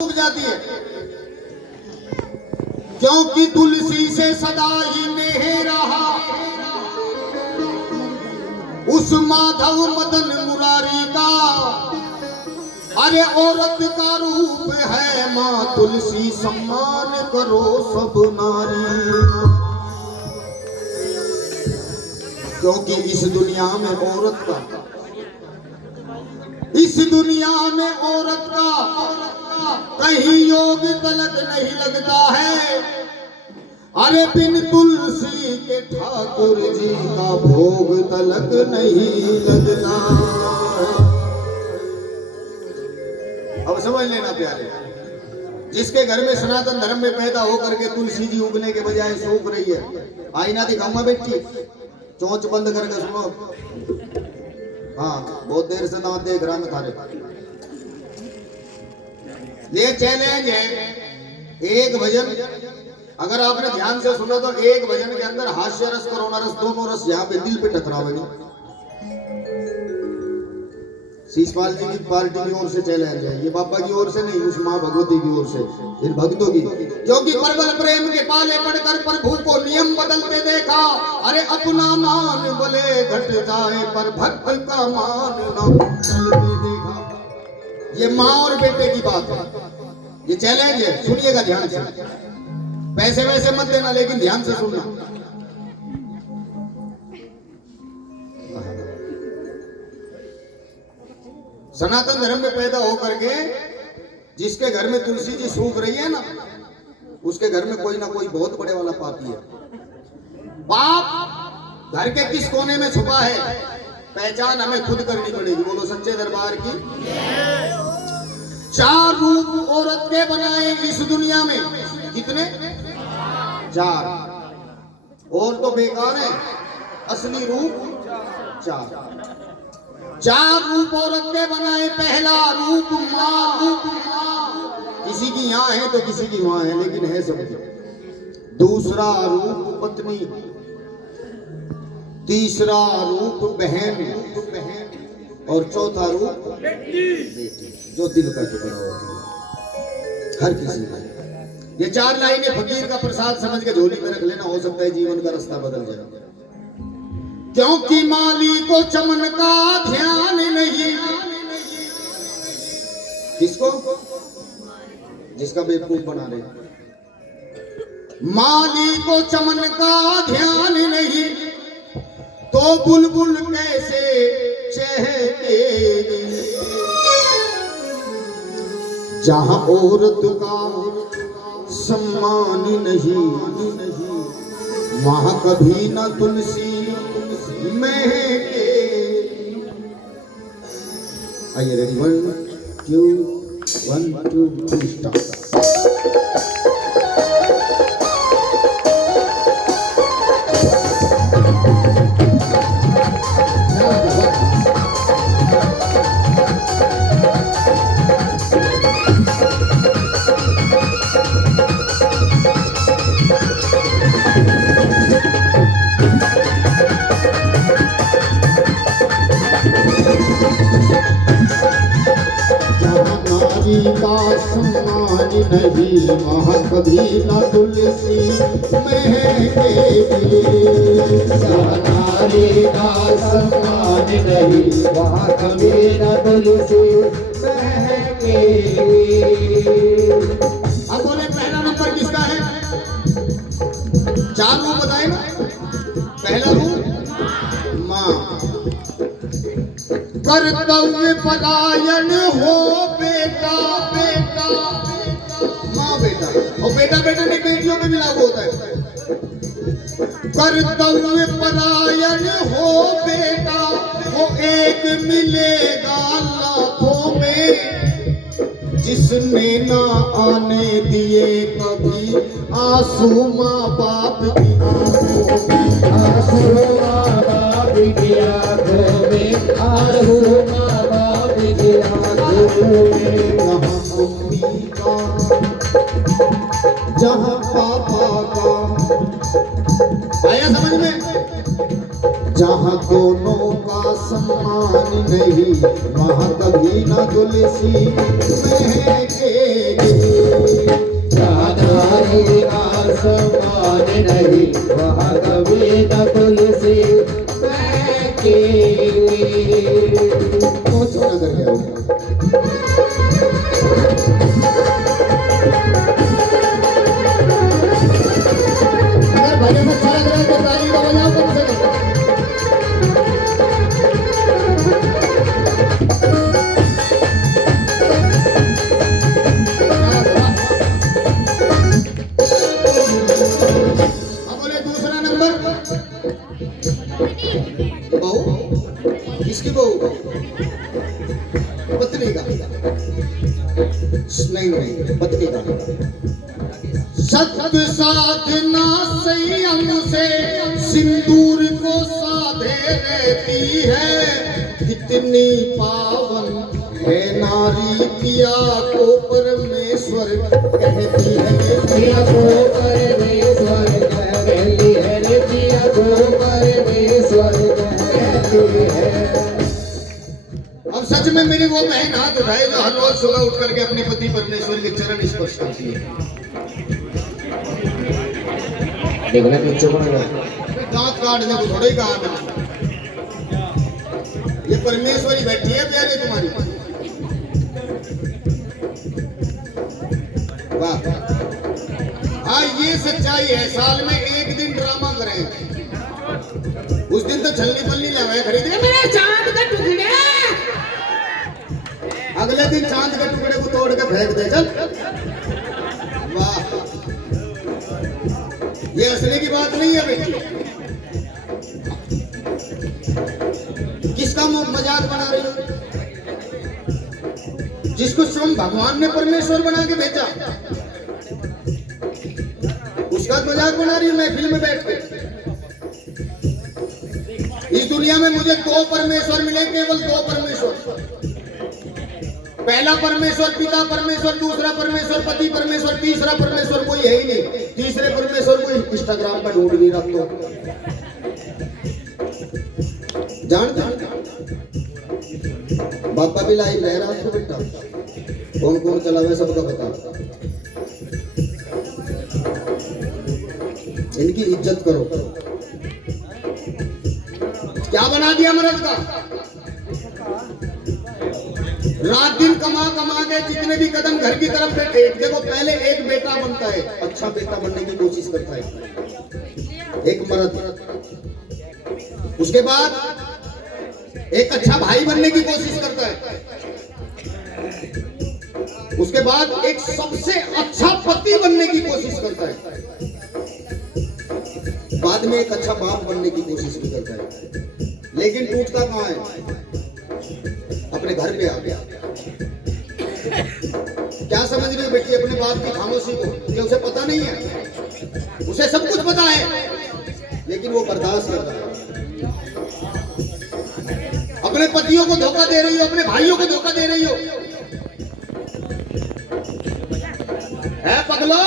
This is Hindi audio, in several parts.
उग जाती है, क्योंकि तुलसी से सदा ही नेह रहा उस माधव मदन मुरारी का। अरे औरत का रूप है माँ तुलसी, सम्मान करो सब नारी। क्योंकि इस दुनिया में औरत का, इस दुनिया में औरत का कहीं योग तलक नहीं लगता है। अरे बिन तुलसी के ठाकुर जी का भोग तलक नहीं लगता। अब समझ लेना प्यारे, जिसके घर में सनातन धर्म में पैदा होकर के तुलसी जी उगने के बजाय सूख रही है, आईना दिखाऊंगा बेटी, चोंच बंद करके सुनो। हाँ, बहुत देर से दांत देख रहा मैं थारे। ये चैलेंज है, एक भजन अगर आपने ध्यान से सुना तो एक भजन के अंदर हास्य रस करुणा रस दोनों रस यहाँ पे दिल पे टकरावेंगे। शीशपाल जी की पार्टी की ओर से चैलेंज है, ये बाबा की ओर से नहीं, उस माँ भगवती की ओर से, इन भक्तों की, जो कि प्रबल प्रेम के पाले पड़कर प्रभु को नियम बदलते देखा। अरे अपना मान बोले घट जाए पर भक्त का मान न चलते देखा। ये माँ और बेटे की बात है, ये चैलेंज है, सुनिएगा ध्यान से। पैसे वैसे मत देना, लेकिन ध्यान से सुनना। सनातन धर्म में पैदा होकर के जिसके घर में तुलसी जी सूख रही है ना, उसके घर में कोई ना कोई बहुत बड़े वाला पापी है। पाप घर के किस कोने में छुपा है, पहचान हमें खुद करनी पड़ेगी। बोलो सच्चे दरबार की। चार रूप औरत के बनाए इस दुनिया में, कितने? चार। और तो बेकार है, असली रूप चार। चार रूप औरत के बनाए। पहला रूप माँ, किसी की यहाँ है तो किसी की वहां है, लेकिन है सब। दूसरा रूप पत्नी, तीसरा रूप बहन, और चौथा रूप बेटी, जो दिल का टुकड़ा होती है हर किसी का। ये चार लाइनें फकीर का प्रसाद समझ के झोली में रख लेना, हो सकता है जीवन का रास्ता बदल जाए। क्योंकि माली को चमन का ध्यान नहीं। किसको? जिसका बेवकूफ बना रहे। माली को चमन का ध्यान नहीं, तो बुलबुल कैसे चहकेगी। जहां औरत का सम्मान नहीं, वहां कभी न तुलसी महके। आइए रेडी, 1 2 3 स्टार्ट। का सम्मान नहीं, वहाँ कभी न तुलसी महकेगी। नारी का सम्मान नहीं, वहाँ कभी न तुलसी महकेगी। अब बोले पहला नंबर किसका है? चार रूप बताए ना। पहला रूप माँ, कर्तव्य परायण हो बेटा, बेटा माँ बेटा, और बेटा बेटा नहीं, बेटियों में भी लागू होता है। कर्तव्य परायण हो बेटा, वो एक मिलेगा लाखों में, जिसने ना आने दिए कभी आंसू माँ बाप की आंखों में। आंसू माँ बाप की आंखों में, आंसू माँ बाप की आंखों में। जहाँ मम्मी का, जहाँ पापा का, आया समझ में? जहाँ दोनों का सम्मान नहीं, वहाँ कभी न तुलसी महकेगी। जहाँ नारी का सम्मान नहीं, वहाँ कभी न तुलसी महकेगी। बहुत छोटा कर गया वो। अगर भजन अच्छा लग रहा है तो ताली का बजाओ कम से कम। अब बोले दूसरा नंबर बहू, किसकी बहू? पत्नी का। नहीं, पत्नी का। सत्य साधना संयम से सिंदूर को साधे रहती है, कितनी पावन है नारी, पिया को परमेश्वर कहती है। पिया को परमेश्वर कहती है, पिया को परमेश्वर कहती है। अब सच में मेरी वो बहन हाथ उठाए जो हर रोज सुबह उठ करके अपने पति परमेश्वर के चरण स्पर्श करती है। देखना पीछे पड़ेगा, दांत काटने को थोड़ा ही कहा मैंने। ये परमेश्वरी बैठी है प्यारे तुम्हारी। वाह, हाँ ये सच्चाई है। साल में एक दिन ड्रामा करें, उस दिन तो छलनी पल्ली लगा खरीदे मेरे चांद का टुकड़े, अगले दिन चांद के टुकड़े को तोड़ के फेंक दे। चल वाह, ये हंसने की बात नहीं है बेटी। किसका मजाक बना रही हो? जिसको स्वयं भगवान ने परमेश्वर बना के भेजा उसका मजाक बना रही हूं मैं फिल्म में बैठ के। इस दुनिया में मुझे दो परमेश्वर मिले, केवल दो परमेश्वर। पहला परमेश्वर पिता परमेश्वर, दूसरा परमेश्वर पति परमेश्वर, तीसरा परमेश्वर कोई है ही नहीं। तीसरे परमेश्वर को इंस्टाग्राम पर ढूंढ भी रख दो, जानते बापा भी लाइव रह रहा आपको बेटा, कौन कौन चला हुआ सबका पता। इनकी इज्जत करो। क्या बना दिया मर्द का? रात दिन कमा कमा के जितने भी कदम घर की तरफ बैठे, देखो पहले एक बेटा बनता है, अच्छा बेटा बनने की कोशिश करता है एक मर्द, उसके बाद एक अच्छा भाई बनने की कोशिश करता है, उसके बाद एक सबसे अच्छा पति बनने की कोशिश करता है, बाद में एक अच्छा बाप बनने की कोशिश भी करता है। लेकिन टूटता कहाँ है? अपने घर पे आ गया। क्या समझ रहे हो बेटी अपने बाप की खामोशी को? कि उसे पता नहीं है, उसे सब कुछ पता है लेकिन वो बर्दाश्त करता है। अपने पतियों को धोखा दे रही हो, अपने भाइयों को धोखा दे रही हो, है पगलो?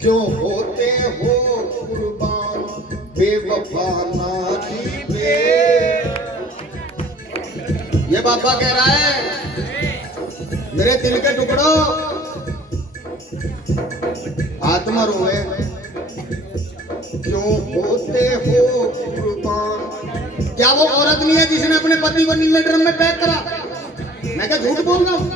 क्यों होते हो कुर्बान बेवफा नारी पे? ये बाबा कह रहा है मेरे दिल के टुकड़ों, आत्मा रोए क्यों होते हो कुर्बान। क्या वो औरत नहीं है जिसने अपने पति को नीले ड्रम में पैक करा? मैं क्या झूठ बोल रहा हूं?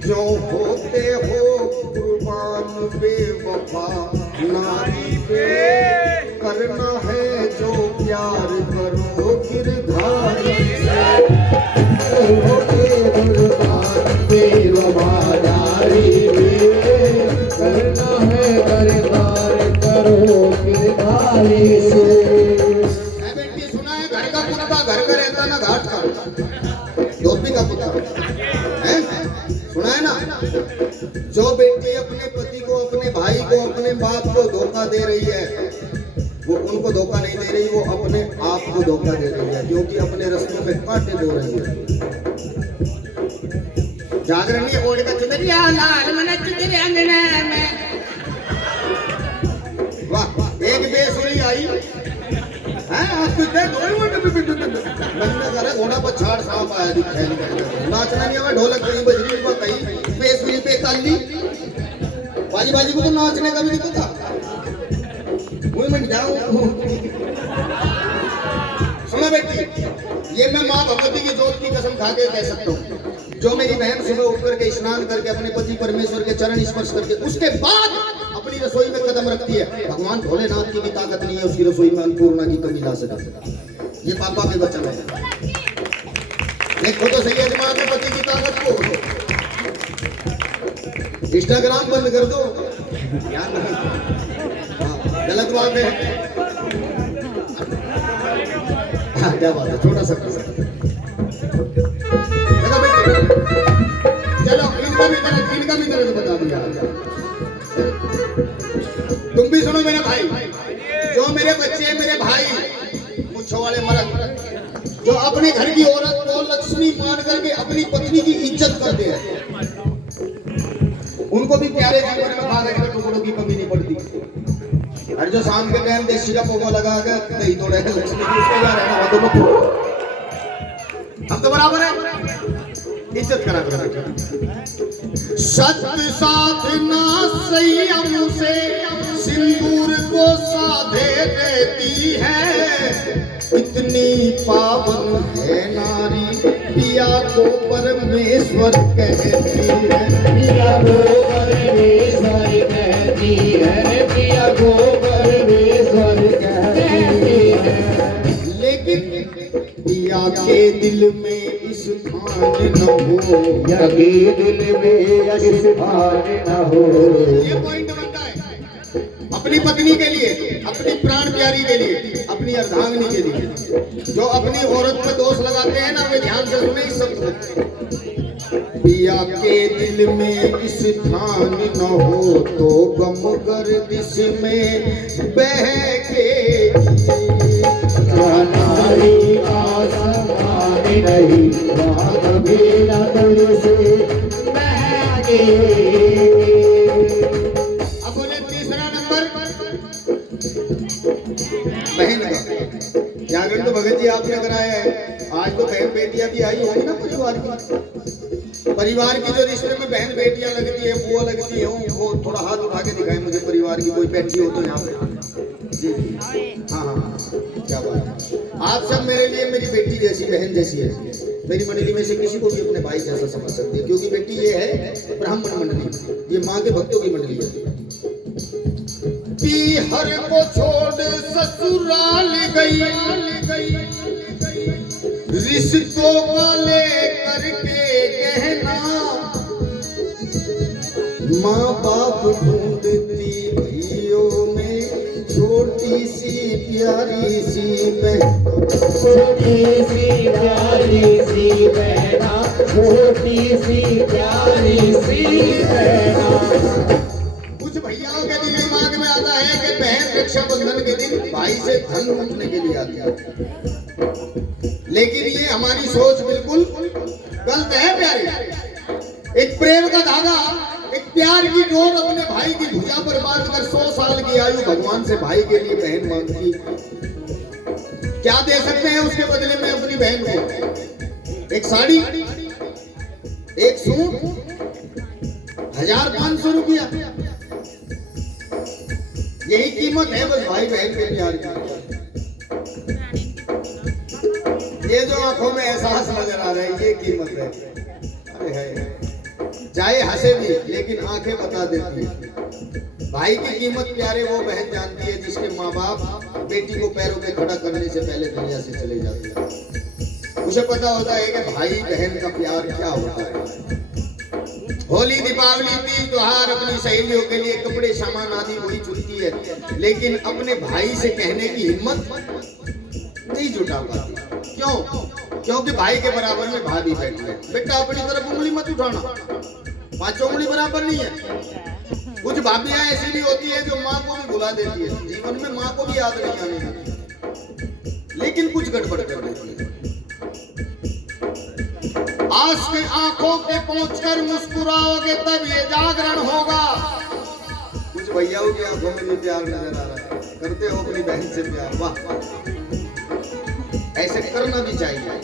क्यों होते हो कुर्बान बेवफा नारी पे? करना है जो प्यार करो गिरधारी से, कुर्बान बेवफा नारी पे, करना है गिरधार करो गिरधारी से। बेटी सुना है घर का कुत्ता घर का रहता ना घाट का, धोबी का कुत्ता है, सुना है ना? जो बेटी अपने पति को, अपने भाई को, अपने बाप को धोखा दे रही है, वो उनको धोखा नहीं दे रही, वो अपने आप को धोखा दे रही है, क्योंकि अपने रस्तों पे कांटे बो रही है। जागरणी ओढ़ का चुदरिया लाल मन चुदरिया अंगना में, वाह एक बेस आई हैं? आप कुछ देख लगना कर घोड़ा पर छाड़ सांप आया दिखाई नाचना नहीं हमें ढोलक कहीं बजरी पर कहीं बेसुरी पे ताली बाजी बाजी को तो नाचने का भी नहीं पता वही मैं जाऊं। सुनो बेटी, ये मैं माँ भगवती की जोत की कसम खा के कह सकता हूँ, जो मेरी बहन सुबह उठ करके स्नान करके अपने पति परमेश्वर के चरण स्पर्श करके उसके बाद अपनी रसोई में कदम रखती है, भगवान भोलेनाथ की भी ताकत नहीं है उसकी रसोई में अन्नपूर्णा की कमी ला सके। ये पापा के वचन है। देखो तो सही है माँ के पति की ताकत को। इंस्टाग्राम बंद कर दो, ध्यान गलत बात है। हाँ, क्या बात है, छोटा सा प्रसंग। चलो इनका भी तरह बता दिया। तुम भी सुनो मेरे भाई, जो मेरे बच्चे मेरे भाई मुच्छों वाले मर्द जो अपने घर की औरत को लक्ष्मी मान करके अपनी पत्नी की इज्जत करते हैं, उनको भी प्यारे जीवन में कागज के टुकड़ों की कमी नहीं पड़ती। और जो शाम के टाइम देसी का पोगो लगा कर नहीं तो रहे लक्ष्मी की उसको यार है ना, हम तो बराबर है, इज्जत करा करो। सत्य साधना संयम से सिंदूर को साधे देती है, इतनी पावन है नारी पिया को परमेश्वर कहती है। पिया को परमेश्वर कहती है, पिया को परमेश्वर कहती है। लेकिन पिया के दिल में स्थान न हो, पिया के दिल में स्थान न हो। ये पॉइंट बनता है अपनी पत्नी के लिए, अपनी प्राण प्यारी के लिए, अपनी अर्धांगिनी के लिए। जो अपनी औरत पे दोष लगाते हैं ना, वे ध्यान से सुने इस सब। पिया के दिल में स्थान न हो तो गम गर्दिश में बह के नारी आसमान नहीं वहाँ कभी न तुझ से बहके। अब बोले तीसरा नंबर बहन का। जागरण तो भगत जी आपने कराया है, आज तो बहन बेटियां भी आई होंगी ना परिवार की। परिवार की जो रिश्ते में बहन बेटियां लगती है, बुआ लगती है, वो थोड़ा हाथ उठा के दिखाए मुझे परिवार की कोई बैठी हो तो यहाँ पे। जी हाँ हाँ, क्या बात है। आप सब मेरे लिए मेरी बेटी जैसी, बहन जैसी है। मेरी मंडली में से किसी को भी अपने भाई जैसा समझ सकते हैं, क्योंकि बेटी ये है ब्राह्मण मंडली, ये माँ के भक्तों की मंडली है। पीहर को छोड़ ससुराल गई, रिश्तों का ले करके गहना, माँ बाप ढूंढती भैयों में छोटी सी प्यारी सी बहन, छोटी सी प्यारी सी बहना, छोटी सी प्यारी सी बहना। कुछ भैयाओं के दिल दिमाग में आता है कि बहन रक्षाबंधन के दिन भाई से धन लूटने के लिए आती है, लेकिन ये हमारी सोच बिल्कुल गलत है प्यारी। एक प्रेम का धागा, एक प्यार की डोर अपने भाई की भुजा पर बांध कर 100 साल की आयु भगवान से भाई के लिए बहन मांगती। क्या दे सकते हैं उसके बदले में अपनी बहन को? एक साड़ी, एक सूट, 1500 रुपया, यही कीमत है बस भाई बहन के प्यार की। ये जो आंखों में एहसास नजर आ रहा है, ये कीमत है। अरे है, चाहे हंसे भी लेकिन आंखें बता देती है। भाई की कीमत प्यारे वो बहन जानती है जिसके माँ बाप बेटी को पैरों पे खड़ा करने से पहले दुनिया से चले जाते हैं। उसे पता होता है कि भाई बहन का प्यार क्या होता है। होली, दीपावली, तीज त्योहार अपनी सहेलियों के लिए कपड़े सामान आदि वही चुनती है, लेकिन अपने भाई से कहने की हिम्मत नहीं जुटा पाती। क्यों? क्योंकि भाई के बराबर में भाभी बैठी है। बेटा अपनी तरफ उंगली मत उठाना, 5 उंगली बराबर नहीं है। कुछ भाभियां ऐसी भी होती है जो माँ को भी भुला देती है, जीवन में माँ को भी याद नहीं आने देती, लेकिन कुछ गड़बड़ कर देती है। आज के आंखों पे पहुंचकर मुस्कुराओगे तब ये जागरण होगा। कुछ भैयाओं की आंखों में भी प्यार नजर आ रहा है। करते हो अपनी बहन से प्यार, वाह, ऐसे करना भी चाहिए।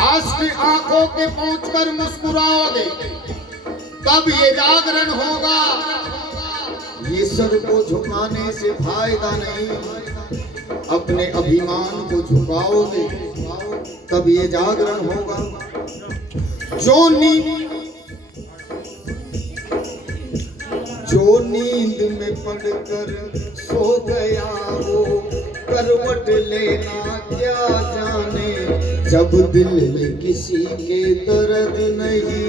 आस की आंखों के पहुंचकर मुस्कुराओगे तब ये जागरण होगा। ये सर को झुकाने से फायदा नहीं, अपने अभिमान को झुकाओगे तब ये जागरण होगा। जो नींद में पड़कर सो गया वो करवट लेना क्या जाने, जब दिल में किसी के दर्द नहीं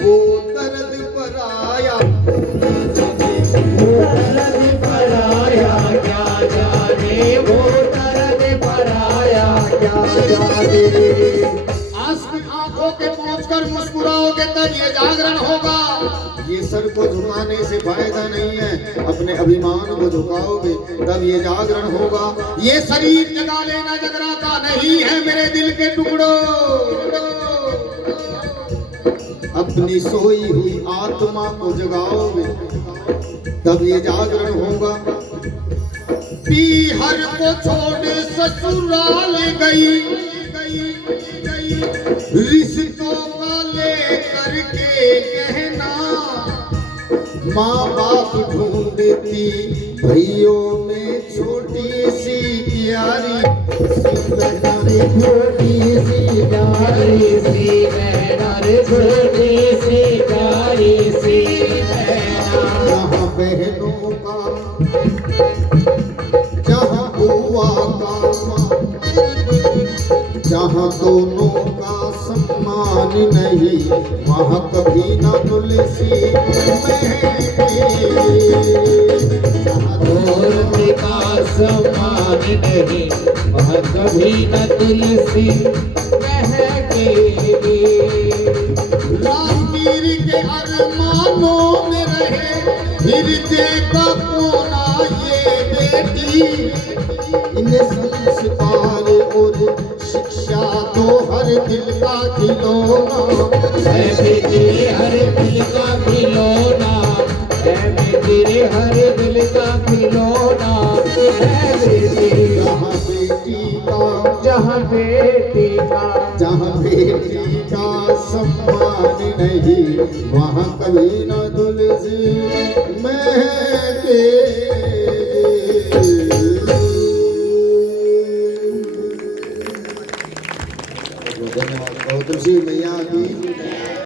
वो दर्द पर आया, वो दर्द पर आया क्या जाने, वो दर्द पर आया क्या जाने। आस की आंखों के पहुंचकर मुस्कुराओगे तब ये जागरण होगा। ये सर को झुकाने से फायदा नहीं है, अपने अभिमान को झुकाओगे तब ये जागरण होगा। ये शरीर जगा लेना जगराता नहीं है मेरे दिल के टुकड़ों, अपनी सोई हुई आत्मा को जगाओगे तब ये जागरण होगा। पीहर को छोड़ ससुराल गई, रिश्तों का लेकर के कहना, माँ बाप ढूंढती भैयों में छोटी सी प्यारी, छोटी सी प्यारी सी बहना रे, छोटी सी प्यारी सी बहना। जहाँ बहनों का जहाँ बुआ का, जहाँ दोनों का सम्मान नहीं वहाँ कभी न तुलसी दोनों का सम्मान नहीं वहाँ कभी न तुलसी महकेगी। रामवीर के अरमानों में रहे हृदय का कोना ये बेटी, इन्हें संस्कार और शिक्षा तो हर दिल का खिलौना, है तेरे हर दिल का खिलौना, है तेरे हर दिल का खिलौना, है तेरे। जहाँ बेटी का जहाँ बेटी का जहाँ बेटी का सम्मान नहीं वहाँ कभी न तुलसी महके।